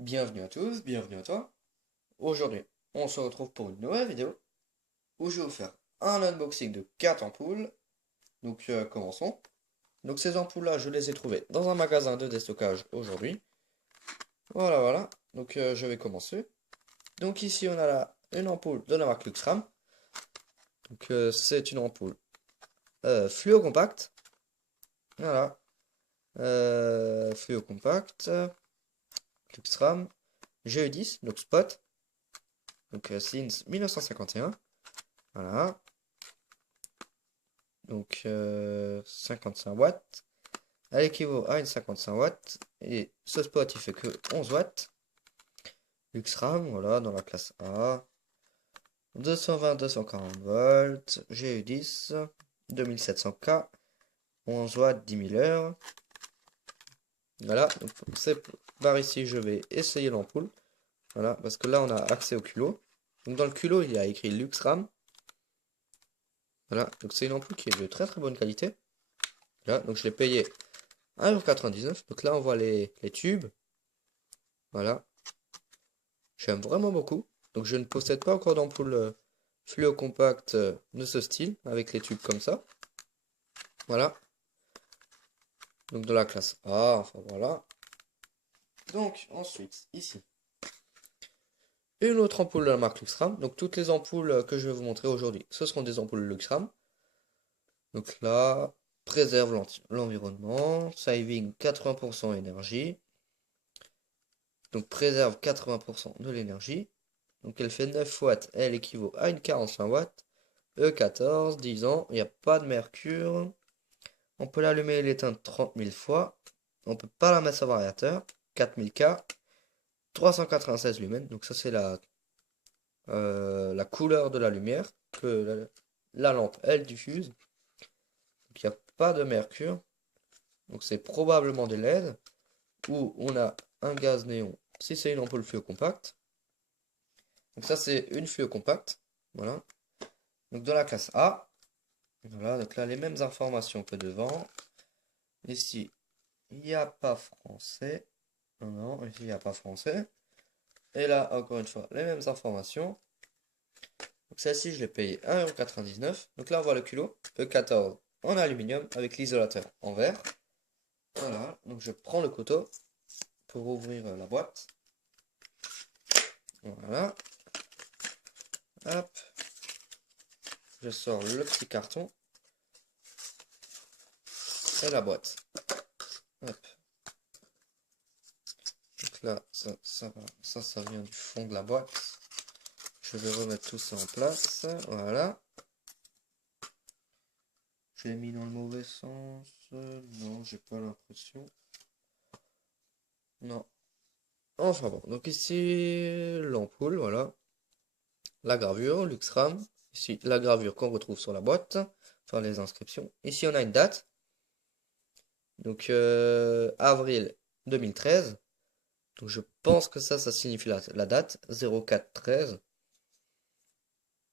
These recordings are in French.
Bienvenue à tous, bienvenue à toi. Aujourd'hui, on se retrouve pour une nouvelle vidéo où je vais vous faire un unboxing de 4 ampoules. Donc commençons. Donc ces ampoules-là, je les ai trouvées dans un magasin de déstockage aujourd'hui. Voilà. Donc je vais commencer. Donc ici on a là une ampoule de la marque Luxram. Donc c'est une ampoule fluo compact. Voilà. Fluo compact. Luxram. GE10, donc spot. Donc since 1951. Voilà. Donc 55 watts. Elle équivaut à une 55 watts. Et ce spot il fait que 11 watts. Luxram, voilà, dans la classe A. 220-240 volts. GU10. 2700K. 11 watts, 10 000 heures. Voilà, donc par ici je vais essayer l'ampoule. Voilà, parce que là on a accès au culot. Donc dans le culot il y a écrit Luxram. Voilà, donc c'est une ampoule qui est de très très bonne qualité. Là, donc je l'ai payé 1,99 €. Donc là on voit les tubes. Voilà. J'aime vraiment beaucoup. Donc je ne possède pas encore d'ampoule fluo compact de ce style, avec les tubes comme ça. Voilà. Donc de la classe A, enfin voilà. Donc ensuite, ici, une autre ampoule de la marque Luxram. Donc toutes les ampoules que je vais vous montrer aujourd'hui, ce seront des ampoules Luxram. Donc là, préserve l'environnement, saving 80% énergie. Donc préserve 80% de l'énergie. Donc elle fait 9 watts, elle équivaut à une 45 watts. E14, 10 ans, il n'y a pas de mercure. On peut l'allumer et l'éteindre 30 000 fois. On peut pas la mettre sur variateur. 4000K, 396 lumens. Donc ça c'est la couleur de la lumière que la lampe elle diffuse. Donc il n'y a pas de mercure. Donc c'est probablement des LED. Ou on a un gaz néon si c'est une ampoule fluo compacte. Donc ça c'est une fluo compacte. Voilà. Donc dans la classe A. Voilà, donc là les mêmes informations que devant. Ici, il n'y a pas français. Non, ici, il n'y a pas français. Et là, encore une fois, les mêmes informations. Donc celle-ci, je l'ai payé 1,99 €. Donc là, on voit le culot. E14 en aluminium avec l'isolateur en verre. Voilà, donc je prends le couteau pour ouvrir la boîte. Voilà. Hop. Je sors le petit carton. Et la boîte. Hop. Donc là, ça vient du fond de la boîte. Je vais remettre tout ça en place. Voilà. J'ai mis dans le mauvais sens. Non, j'ai pas l'impression. Non. Enfin bon, donc ici, l'ampoule, voilà. La gravure, Luxram. Ici, la gravure qu'on retrouve sur la boîte. Enfin, les inscriptions. Ici, on a une date. Donc, avril 2013. Donc, je pense que ça signifie la date. 04-13.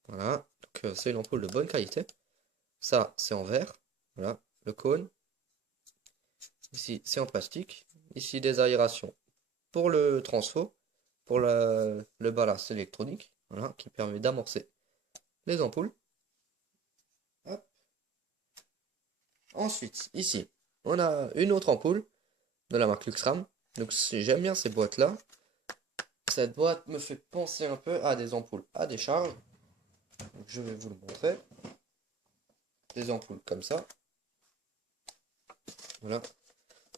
Voilà. Donc, c'est une ampoule de bonne qualité. Ça, c'est en verre. Voilà. Le cône. Ici, c'est en plastique. Ici, des aérations pour le transfo, pour le ballast électronique, voilà, qui permet d'amorcer les ampoules. Hop. Ensuite, ici, on a une autre ampoule de la marque Luxram. Donc j'aime bien ces boîtes-là. Cette boîte me fait penser un peu à des ampoules à décharge. Donc, je vais vous le montrer. Des ampoules comme ça. Voilà.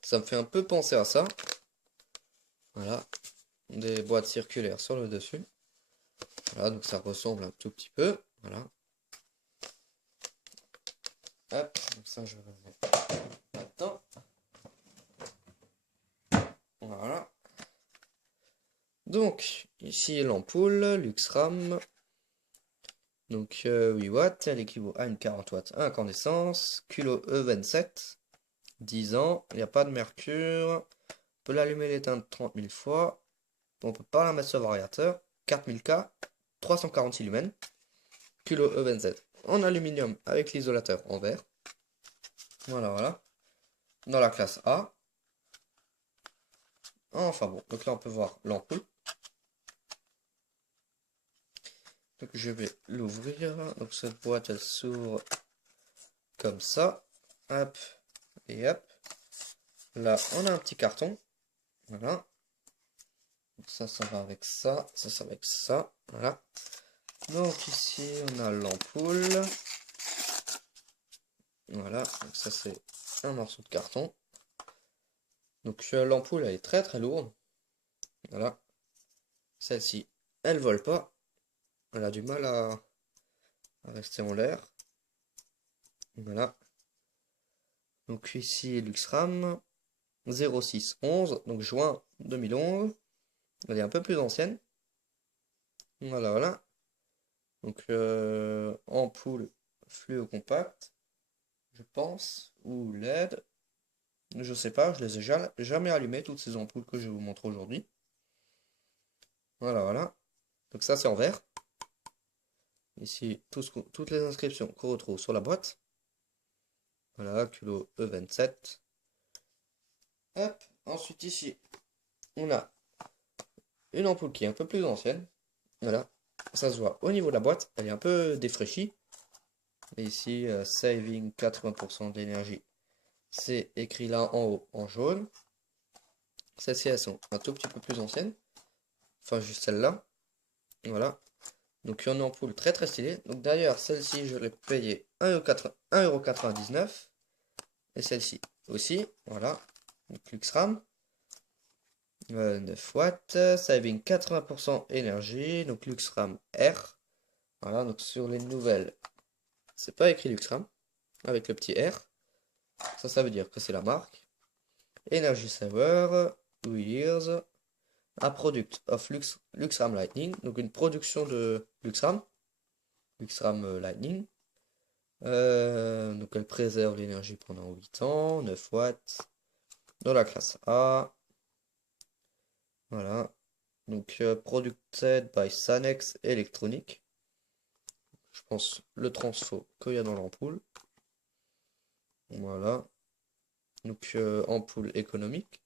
Ça me fait un peu penser à ça. Voilà. Des boîtes circulaires sur le dessus. Voilà, donc ça ressemble un tout petit peu. Voilà. Hop, donc ça je vais le mettre là-dedans. Voilà. Donc, ici l'ampoule Luxram. Donc 8 watts, elle équivaut à une 40 watts incandescence. Culot E27. 10 ans, il n'y a pas de mercure. On peut l'allumer et l'éteindre 30 000 fois. On peut pas la mettre sur variateur. 4000K, 346 lumens. Culot E27 en aluminium avec l'isolateur en verre. Voilà. Dans la classe A. Enfin bon, donc là on peut voir l'ampoule. Donc je vais l'ouvrir. Donc cette boîte elle s'ouvre comme ça. Hop et hop. Là on a un petit carton. Voilà. Donc ça va avec ça. Ça va avec ça. Voilà. Donc ici on a l'ampoule. Voilà. Donc ça c'est un morceau de carton. Donc l'ampoule elle est très lourde. Voilà. Celle-ci elle vole pas. Elle a du mal à rester en l'air. Voilà. Donc ici Luxram 0611, donc juin 2011. Elle est un peu plus ancienne. Voilà, voilà. Donc ampoule fluo compact, je pense, ou LED. Je sais pas, je les ai jamais allumées, toutes ces ampoules que je vais vous montrer aujourd'hui. Voilà, voilà. Donc ça c'est en vert. Ici, toutes les inscriptions qu'on retrouve sur la boîte. Voilà, Culot E27. Hop, ensuite ici, on a une ampoule qui est un peu plus ancienne. Voilà, ça se voit au niveau de la boîte, elle est un peu défraîchie. Et ici, saving 80% d'énergie. C'est écrit là en haut en jaune. Celles-ci, elles sont un tout petit peu plus anciennes. Enfin, juste celle-là. Voilà. Donc, une ampoule très stylée. Donc, d'ailleurs, celle-ci, je l'ai payée 1,99 €. Et celle-ci aussi. Voilà. Donc, Luxram. 9 watts. Saving 80% énergie. Donc, Luxram R. Voilà. Donc, sur les nouvelles, c'est pas écrit Luxram. Avec le petit R. Ça veut dire que c'est la marque. Energy Saver, 2 years, a product of Luxram Lightning, donc une production de Luxram, Lightning. Donc elle préserve l'énergie pendant 8 ans, 9 watts, dans la classe A. Voilà. Donc producted by Sanex Electronic. Je pense le transfo qu'il y a dans l'ampoule. Voilà. Donc ampoule économique.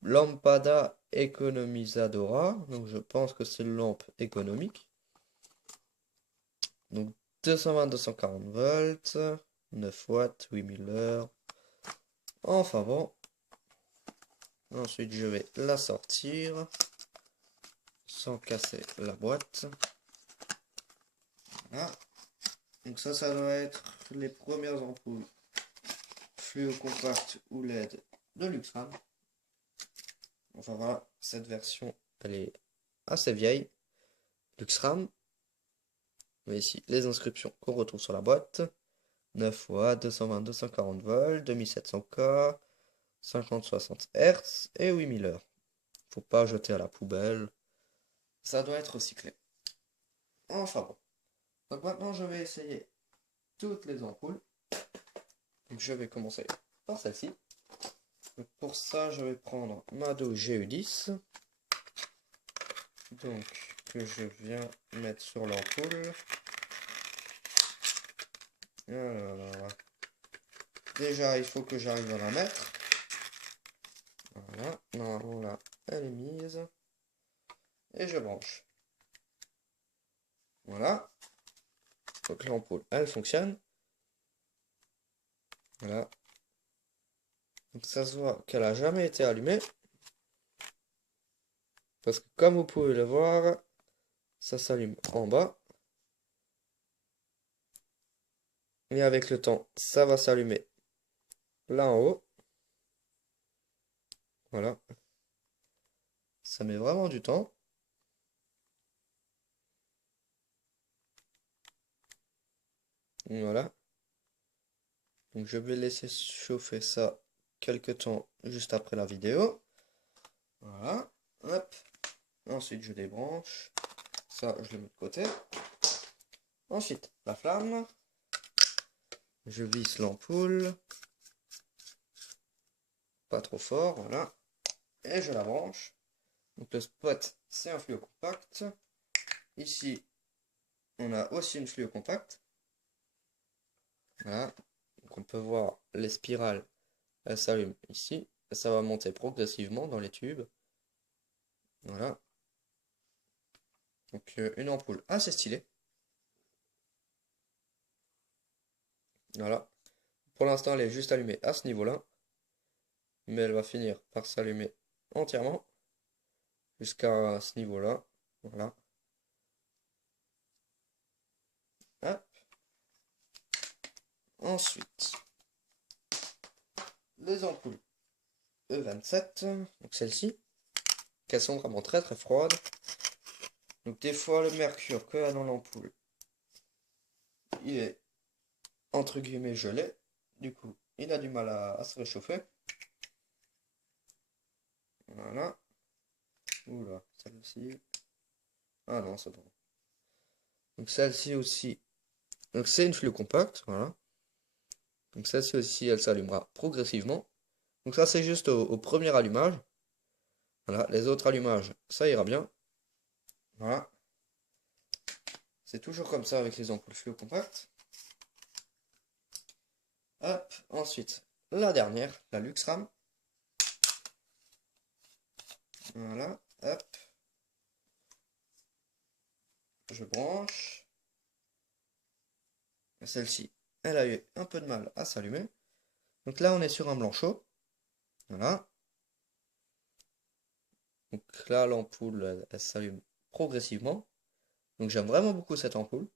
Lampada economizadora. Donc je pense que c'est une lampe économique. Donc 220-240 volts. 9 watts, 8000 heures. Enfin bon. Ensuite je vais la sortir. Sans casser la boîte. Voilà. Donc ça doit être les premières ampoules fluo compact ou LED de Luxram. Enfin voilà, cette version elle est assez vieille. Luxram. Mais ici les inscriptions qu'on retrouve sur la boîte. 9 watts, 220-240 volts, 2700K, 50-60 Hz et 8000 heures. Faut pas jeter à la poubelle. Ça doit être recyclé. Enfin bon. Donc maintenant je vais essayer toutes les ampoules. Donc je vais commencer par celle-ci. Pour ça je vais prendre ma dose GU10. Donc que je viens mettre sur l'ampoule. Alors, déjà il faut que j'arrive à la mettre. Voilà, normalement là elle est mise. Et je branche. Voilà. Donc l'ampoule elle fonctionne. Voilà. Donc ça se voit qu'elle a jamais été allumée. Parce que comme vous pouvez le voir, ça s'allume en bas. Et avec le temps, ça va s'allumer là en haut. Voilà. Ça met vraiment du temps. Voilà. Donc je vais laisser chauffer ça quelques temps juste après la vidéo. Voilà. Hop. Ensuite je débranche. Ça je le mets de côté. Ensuite la flamme. Je visse l'ampoule. Pas trop fort, voilà. Et je la branche. Donc le spot c'est un fluo compact. Ici on a aussi une fluo compact. Voilà. Donc on peut voir les spirales, elles s'allument ici. ça va monter progressivement dans les tubes. Voilà. Donc une ampoule assez stylée. Voilà. Pour l'instant, elle est juste allumée à ce niveau-là. Mais elle va finir par s'allumer entièrement jusqu'à ce niveau-là. Voilà. Hop. Ensuite, les ampoules E27, donc celles-ci, qu'elles sont vraiment très très froides. Donc des fois le mercure qu'il y a dans l'ampoule, il est entre guillemets gelé. Du coup, il a du mal à se réchauffer. Voilà. Oula, celle-ci. Ah non, c'est bon. Donc celle-ci aussi. Donc c'est une flûte compacte, voilà. Donc celle-ci aussi, elle s'allumera progressivement. Donc ça, c'est juste au premier allumage. Voilà, les autres allumages, ça ira bien. Voilà. C'est toujours comme ça avec les ampoules fluo compactes. Hop, ensuite, la dernière, la Luxram. Voilà, hop. Je branche. Celle-ci, elle a eu un peu de mal à s'allumer. Donc là, on est sur un blanc chaud. Voilà. Donc là, l'ampoule, elle s'allume progressivement. Donc j'aime vraiment beaucoup cette ampoule.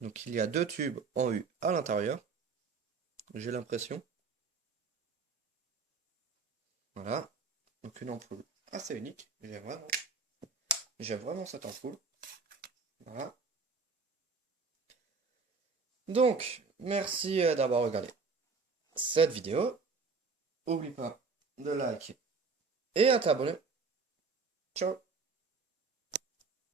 Donc il y a deux tubes en U à l'intérieur. J'ai l'impression. Voilà. Donc une ampoule assez unique. J'aime vraiment cette ampoule. Voilà. Donc, merci d'avoir regardé cette vidéo. N'oublie pas de liker et à t'abonner. Ciao.